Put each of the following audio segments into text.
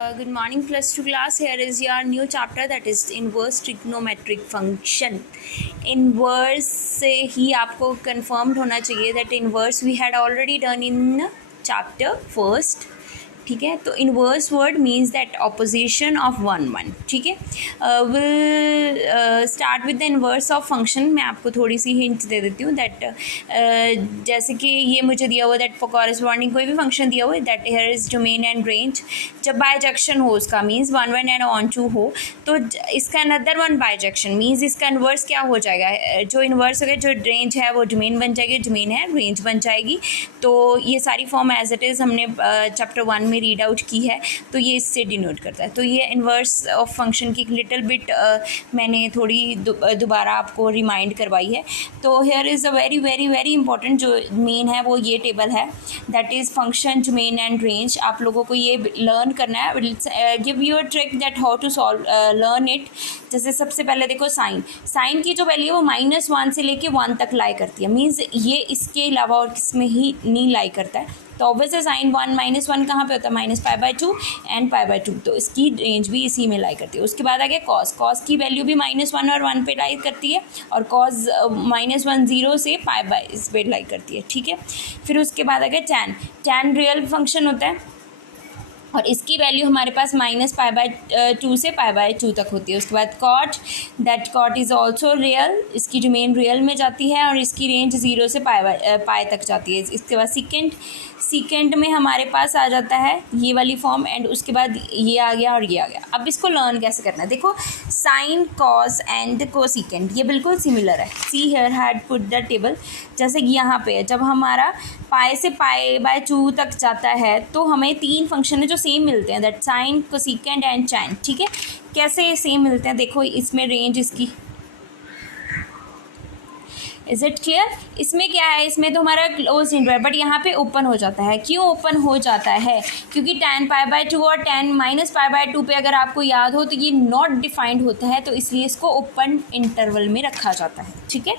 Good morning plus 2 class. Here is your new chapter, that is inverse trigonometric function. Inverse से ही आपको confirmed होना चाहिए that inverse we had already done in chapter first. ठीक है, तो inverse word means that opposition of one one. ठीक है, will start with the inverse of function. मैं आपको थोड़ी सी हिंट दे देती हूँ दैट जैसे कि ये मुझे दिया हुआ दैट फॉर कॉरेस्पॉन्डिंग कोई भी फंक्शन दिया हुआ है that here is domain and range. जब बायजेक्शन हो उसका means one one and onto हो, तो इसका अनदर वन बायजेक्शन मीन्स इसका इनवर्स क्या हो जाएगा. जो इनवर्स हो गया, जो रेंज है वो डोमेन बन जाएगी, डोमेन है रेंज बन जाएगी. तो ये सारी फॉर्म एज इट इज़ हमने चैप्टर 1 में रीड आउट की है, तो ये इससे डिनोट करता है. तो ये इनवर्स ऑफ फंक्शन की एक लिटिल बिट मैंने थोड़ी दोबारा आपको रिमाइंड करवाई है. तो here is a very very very important जो मेन है वो ये टेबल है, that is function domain and range. आप लोगों को ये लर्न करना है. Give you a trick that how to solve learn it. जैसे सबसे पहले देखो साइन की जो वैल्यू है वो -1 से लेके 1 तक लाई करती है. मीन्स ये इसके अलावा और किसमें ही नहीं लाई करता है. तो ऑब्वियसली साइन 1 -1 कहाँ पे होता है, -π/2 एंड π/2. तो इसकी रेंज भी इसी में लाई करती है. उसके बाद आ गया कॉस की वैल्यू भी -1 और 1 पे लाई करती है, और कॉस -1 0 से इस पे लाई करती है. ठीक है, फिर उसके बाद आ गया टैन रियल फंक्शन होता है और इसकी वैल्यू हमारे पास -π/2 से π/2 तक होती है. उसके बाद कॉट इज़ ऑल्सो रियल, इसकी डोमेन रियल में जाती है और इसकी रेंज 0 से पाई तक जाती है. इसके बाद सीकेंट में हमारे पास आ जाता है ये वाली फॉर्म, एंड उसके बाद ये आ गया और ये आ गया. अब इसको लर्न कैसे करना है, देखो साइन कॉस एंड कोसीकेंट ये बिल्कुल सिमिलर है. See here had put the table. जैसे कि यहाँ पे जब हमारा पाई से π/2 तक जाता है तो हमें 3 फंक्शन है जो सेम मिलते हैं, that sine cosecant and tan. ठीक है, कैसे सेम मिलते हैं, देखो इसमें रेंज इसकी, इज इट क्लियर. इसमें क्या है, इसमें तो हमारा क्लोज इंटरवल, बट यहाँ पे ओपन हो जाता है. क्यों ओपन हो जाता है, क्योंकि tan π/2 और tan -π/2 पे अगर आपको याद हो तो ये नॉट डिफाइंड होता है, तो इसलिए इसको ओपन इंटरवल में रखा जाता है. ठीक है,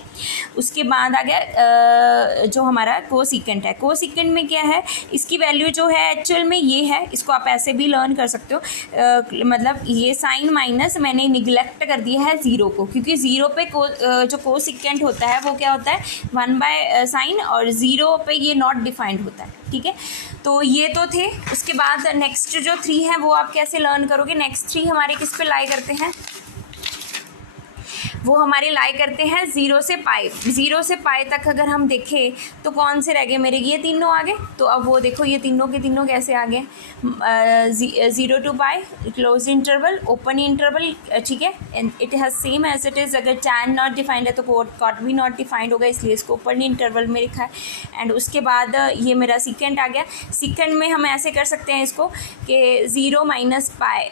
उसके बाद आ गया जो हमारा कोसीकेंट है. कोसीकेंट में क्या है, इसकी वैल्यू जो है एक्चुअल में ये है, इसको आप ऐसे भी लर्न कर सकते हो. मतलब ये साइन माइनस मैंने निगलेक्ट कर दिया है 0 को, क्योंकि 0 पे जो कोसीकेंट होता है वो क्या होता है 1/sin, और 0 पे ये नॉट डिफाइंड होता है. ठीक है, तो ये तो थे. उसके बाद नेक्स्ट जो 3 है वो आप कैसे लर्न करोगे. नेक्स्ट 3 हमारे किस पे लाई करते हैं, वो हमारे लाई करते हैं 0 से पाई तक. अगर हम देखें तो कौन से रह गए मेरे, ये तीनों आ गए. तो अब वो देखो ये तीनों के तीनों कैसे आ गए, 0 to pi close interval, open interval. ठीक है, and it has same as it is. अगर टैन नॉट डिफाइंड है तो कॉट भी नॉट डिफाइंड होगा, इसलिए इसको ओपन इंटरवल में लिखा है. एंड उसके बाद ये मेरा सीकेंट आ गया. सीकेंट में हम ऐसे कर सकते हैं इसको कि 0 पाई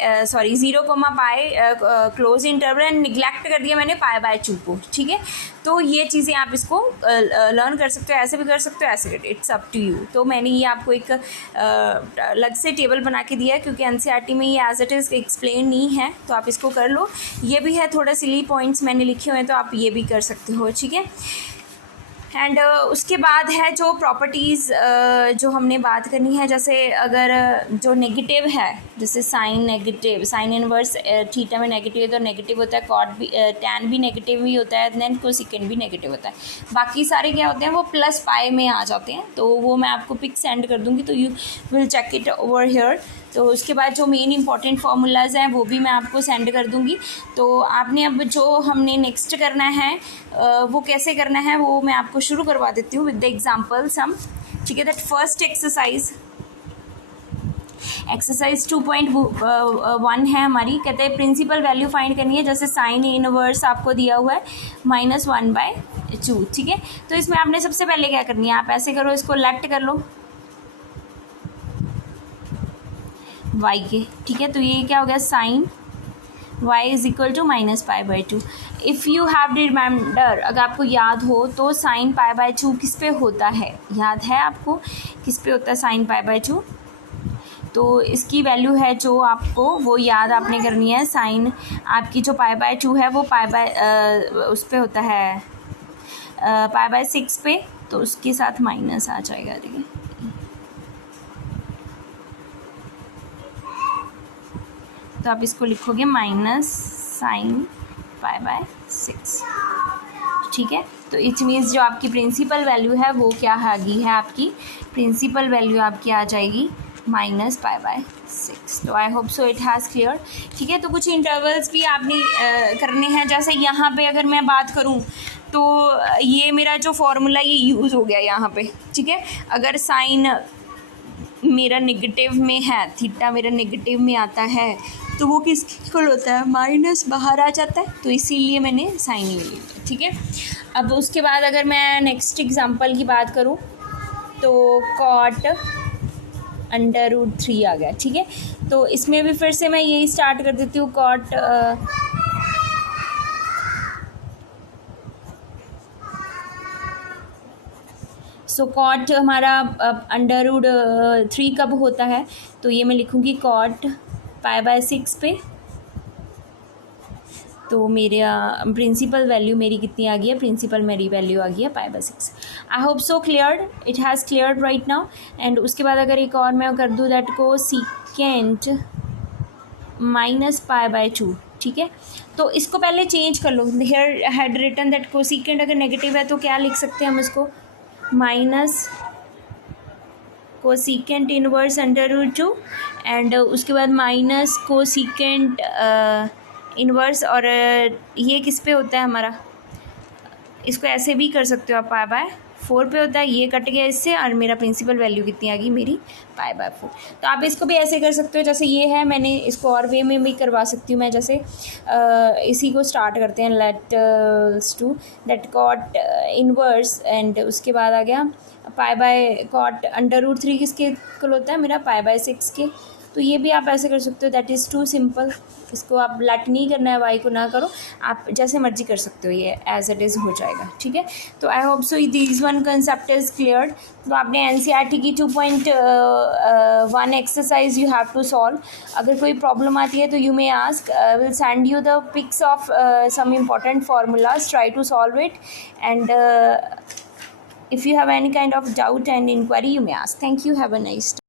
क्लोज इंटरवल, एंड निगलेक्ट कर दिया मैंने π/2 को. ठीक है, तो ये चीज़ें आप इसको लर्न कर सकते हो, ऐसे भी कर सकते हो, ऐसे कर, इट्स अप टू यू. तो मैंने ये आपको एक अलग से टेबल बना के दिया है, क्योंकि एनसीईआरटी में ये एज इट इज़ एक्सप्लेन नहीं है, तो आप इसको कर लो. ये भी है थोड़ा सिली पॉइंट्स मैंने लिखे हुए हैं, तो आप ये भी कर सकते हो. ठीक है, एंड उसके बाद है जो प्रॉपर्टीज़ जो हमने बात करनी है. जैसे अगर जो नेगेटिव है, जैसे साइन इनवर्स थीटा में नेगेटिव है तो नेगेटिव होता है, कॉट भी टैन भी नेगेटिव ही होता है, देन कोसेकेंट भी नेगेटिव होता है. बाकी सारे क्या होते हैं वो प्लस पाई में आ जाते हैं. तो वो मैं आपको पिक सेंड कर दूँगी, तो you will check it over here. तो उसके बाद जो मेन इंपॉर्टेंट फार्मूलाज हैं वो भी मैं आपको सेंड कर दूँगी. तो आपने अब जो हमने नेक्स्ट करना है वो कैसे करना है वो मैं आपको शुरू करवा देती हूँ विद द एग्जाम्पल्स हम. ठीक है, दैट फर्स्ट एक्सरसाइज 2.1 है हमारी. कहते हैं प्रिंसिपल वैल्यू फाइंड करनी है. जैसे साइन इनवर्स आपको दिया हुआ है -1/2. ठीक है, तो इसमें आपने सबसे पहले क्या करनी है, आप ऐसे करो, इसको लेफ्ट कर लो y के. ठीक है, तो ये क्या हो गया, sine y is equal to -π/2. If you have remember, अगर आपको याद हो तो साइन π/2 किस पे होता है, याद है आपको किस पे होता है साइन π/2. तो इसकी वैल्यू है जो आपको वो याद आपने करनी है. साइन आपकी जो π/2 है वो उस पे होता है π/6 पे, तो उसके साथ माइनस आ जाएगा. ठीक है, तो आप इसको लिखोगे माइनस साइन π/6, ठीक है। तो इट मीन्स जो आपकी प्रिंसिपल वैल्यू है वो क्या आ गई है, आपकी प्रिंसिपल वैल्यू आपकी आ जाएगी माइनस π/6। तो I hope so it has clear, ठीक है। तो कुछ इंटरवल्स भी आपने करने हैं, जैसे यहाँ पे अगर मैं बात करूँ तो ये मेरा जो फॉर्मूला ये यूज़ हो गया यहाँ पे, ठीक है। अगर साइन मेरा नेगेटिव में है, थीटा मेरा नेगेटिव में आता है, तो वो किस इक्वल होता है, माइनस बाहर आ जाता है, तो इसीलिए मैंने साइन ले लिया, ठीक है। अब उसके बाद अगर मैं नेक्स्ट एग्जांपल की बात करूँ तो कॉट √3 आ गया, ठीक है। तो इसमें भी फिर से मैं यही स्टार्ट कर देती हूँ, कॉट कॉट हमारा √3 कब होता है, तो ये मैं लिखूँगी कॉट π/6 पे। तो मेरा प्रिंसिपल वैल्यू मेरी कितनी आ गई है, प्रिंसिपल मेरी वैल्यू आ गई है π/6। I hope so cleared, it has cleared right now. And उसके बाद अगर एक और मैं कर दूँ दैट को सीकेंट -π/2, ठीक है। तो इसको पहले चेंज कर लो, हियर हैड रिटन दैट को सीकेंट अगर नेगेटिव है तो क्या लिख सकते हैं हम इसको, माइनस कोसिकेंट इनवर्स √2 एंड उसके बाद माइनस कोसिकेंट इनवर्स, और ये किस पे होता है हमारा, इसको ऐसे भी कर सकते हो आप, π/4 पे होता है, ये कट गया इससे, और मेरा प्रिंसिपल वैल्यू कितनी आ गई मेरी π/4। तो आप इसको भी ऐसे कर सकते हो जैसे ये है, मैंने इसको और वे में भी करवा सकती हूँ मैं, जैसे इसी को स्टार्ट करते हैं, let's do that cot inverse and उसके बाद आ गया कॉट √3 किसके इक्वल होता है, मेरा π/6 के। तो ये भी आप ऐसे कर सकते हो, दैट इज़ टू सिंपल। इसको आप लेट नहीं करना है, वाई को ना करो, आप जैसे मर्जी कर सकते हो, ये एज इट इज़ हो जाएगा, ठीक है। तो I hope so this one concept is clear. तो आपने एनसीईआरटी की 2.1 exercise you have to solve. अगर कोई प्रॉब्लम आती है तो you may ask, will send you the pics of some important formulas, try to solve it, and if you have any kind of doubt and inquiry you may ask. Thank you, have a nice day.